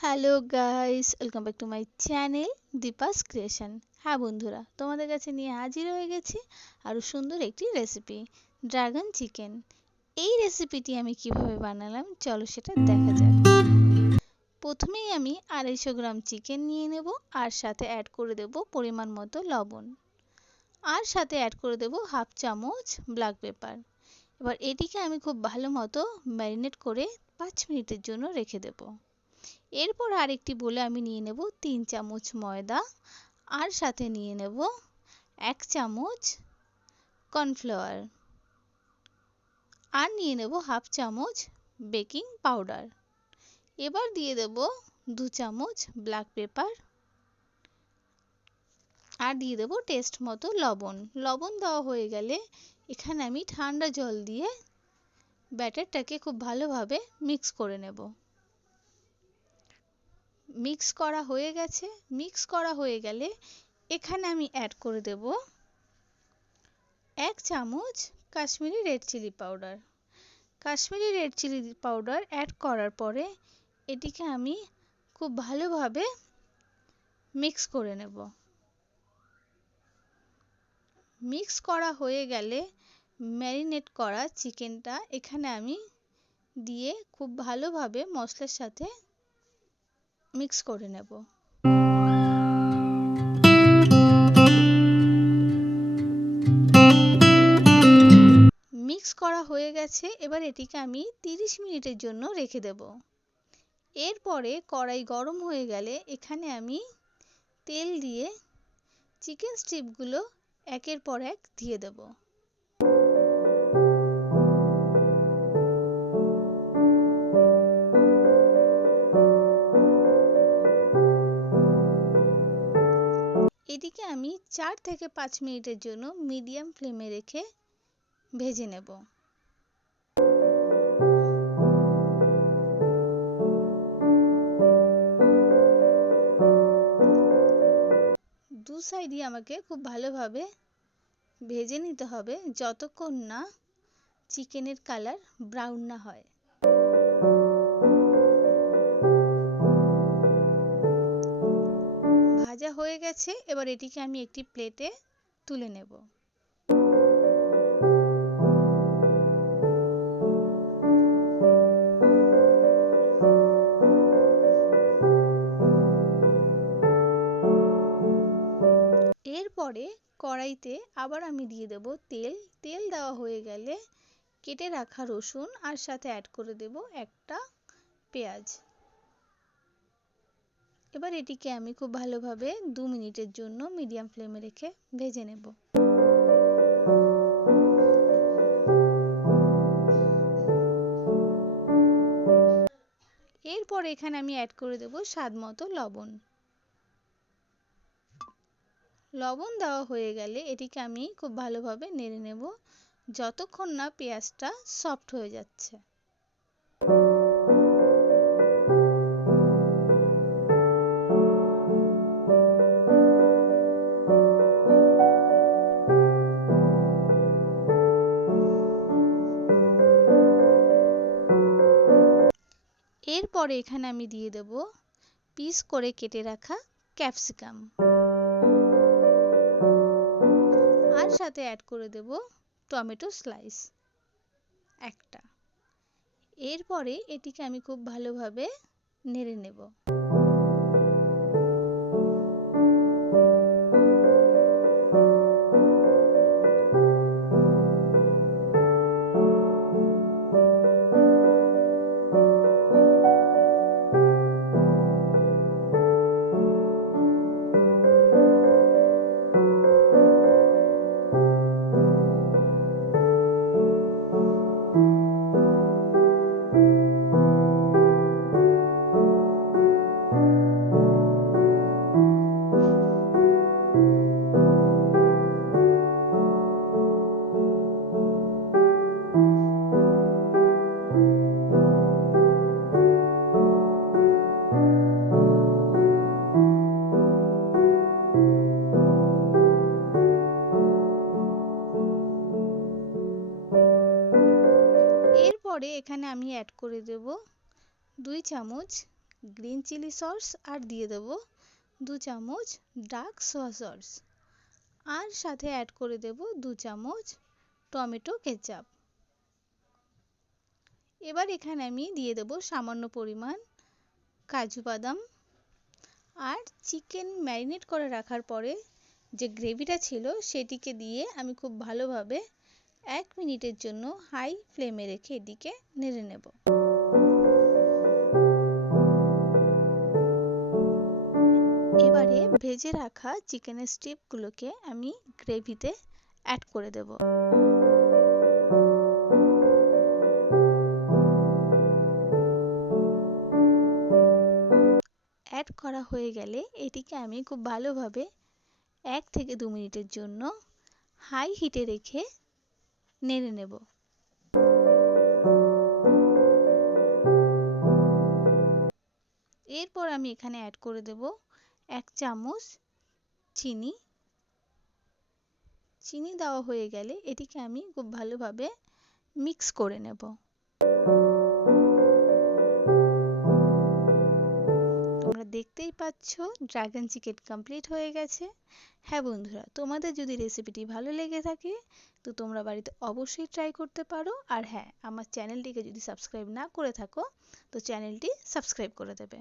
Hello guys, welcome back to my channel Deepa's creation. হ্যাঁ বন্ধুরা, তোমাদের কাছে নিয়ে হাজির হয়ে গেছি আরও সুন্দর একটি রেসিপি, ড্রাগন চিকেন। এই রেসিপিটি আমি কিভাবে বানালাম চলো সেটা দেখা যাক। প্রথমেই আমি 250 গ্রাম চিকেন নিয়ে নেব, আর সাথে অ্যাড করে দেব পরিমাণ মতো লবণ, আর সাথে অ্যাড করে দেব হাফ চামচ ব্ল্যাক পেপার। এবার এটিকে আমি খুব ভালো মতো ম্যারিনেট করে 5 মিনিটের জন্য রেখে দেব। এরপর আরেকটি বলে আমি নিয়ে নেব 3 চামচ ময়দা, আর সাথে নিয়ে নেব 1 চামচ কর্নফ্লাওয়ার, আর নিয়ে নেব হাফ চামচ বেকিং পাউডার। এবার দিয়ে দেব 2 চামচ ব্ল্যাক পেপার, আর দিয়ে দেব টেস্ট মতো লবণ। লবণ দেওয়া হয়ে গেলে এখানে আমি ঠান্ডা জল দিয়ে ব্যাটারটাকে খুব ভালোভাবে মিক্স করে নেব। মিক্স করা হয়ে গেলে এখানে আমি অ্যাড করে দেব 1 চামচ Kashmiri red chili powder. Kashmiri red chili powder add করার পরে এটিকে আমি খুব ভালোভাবে মিক্স করে নেব। মিক্স করা হয়ে গেলে ম্যারিনেট করা চিকেনটা এখানে আমি দিয়ে খুব ভালোভাবে মশলার সাথে মিক্স করে নেব। মিক্স করা হয়ে গেছে, এবার এটিকে আমি 30 মিনিটের জন্য রেখে দেব। এরপরে কড়াই গরম হয়ে গেলে এখানে আমি তেল দিয়ে চিকেন স্ট্রিপগুলো একের পর এক দিয়ে দেব। এটিকে আমি 4 থেকে 5 মিনিটের জন্য মিডিয়াম ফ্লেমে রেখে ভেজে নেব। দু সাইডই আমাকে খুব ভালোভাবে ভেজে নিতে হবে যতক্ষণ না চিকেনের কালার ব্রাউন না হয়। ভাজা হয়ে গেছে, এবার এটিকে আমি একটি প্লেটে তুলে নেব। এরপরে কড়াইতে আবার আমি দিয়ে দেব তেল। তেল দেওয়া হয়ে গেলে কেটে রাখা রসুন আর সাথে অ্যাড করে দেব একটা পেঁয়াজ। এবার এটিকে আমি খুব ভালোভাবে 2 মিনিটের জন্য মিডিয়াম ফ্লেমে রেখে ভেজে নেব। এরপর এখানে আমি অ্যাড করে দেব স্বাদ মতো লবণ। লবণ দেওয়া হয়ে গেলে এটিকে আমি খুব ভালোভাবে নেড়ে নেব যতক্ষণ না পেঁয়াজটা সফট হয়ে যাচ্ছে। এরপরে এখানে আমি দিয়ে দেব পিস করে কেটে রাখা ক্যাপসিকাম, আর সাথে অ্যাড করে দেব টমেটো স্লাইস একটা। এরপরে এটিকে আমি খুব ভালোভাবে নেড়ে নেব। এরপরে এখানে আমি অ্যাড করে দেব 2 চামচ গ্রিন চিলি সস আর দিয়ে দেব 2 চামচ ডার্ক সোয়া সস আর সাথে অ্যাড করে দেব 2 চামচ টমেটো কেচাপ। এবার এখানে আমি দিয়ে দেব সামান্য পরিমাণ কাজু বাদাম আর চিকেন ম্যারিনেট করে রাখার পরে যে গ্রেভিটা ছিল সেটিকে দিয়ে আমি খুব ভালোভাবে 1 মিনিটের জন্য হাই ফ্লেমে রেখে এটিকে নেড়ে নেব। এবারে ভেজে রাখা চিকেনের স্ট্রিপগুলোকে আমি গ্রেভিতে অ্যাড করে দেব। অ্যাড করা হয়ে গেলে এটিকে আমি খুব ভালোভাবে 1 থেকে 2 মিনিটের জন্য হাই হিটে রেখে নেড়ে নেব। এরপর আমি এখানে অ্যাড করে দেব 1 চামচ চিনি। চিনি দেওয়া হয়ে গেলে এটিকে আমি খুব ভালোভাবে মিক্স করে নেব। তোমরা দেখতেই পাচ্ছ ড্রাগন চিকেন কমপ্লিট হয়ে গেছে। হ্যাঁ বন্ধুরা, তোমাদের যদি রেসিপিটি ভালো লেগে থাকে তো তোমরা বাড়িতে অবশ্যই ট্রাই করতে পারো। আর হ্যাঁ, আমার চ্যানেলটিকে যদি সাবস্ক্রাইব না করে থাকো তো চ্যানেলটি সাবস্ক্রাইব করে দেবে।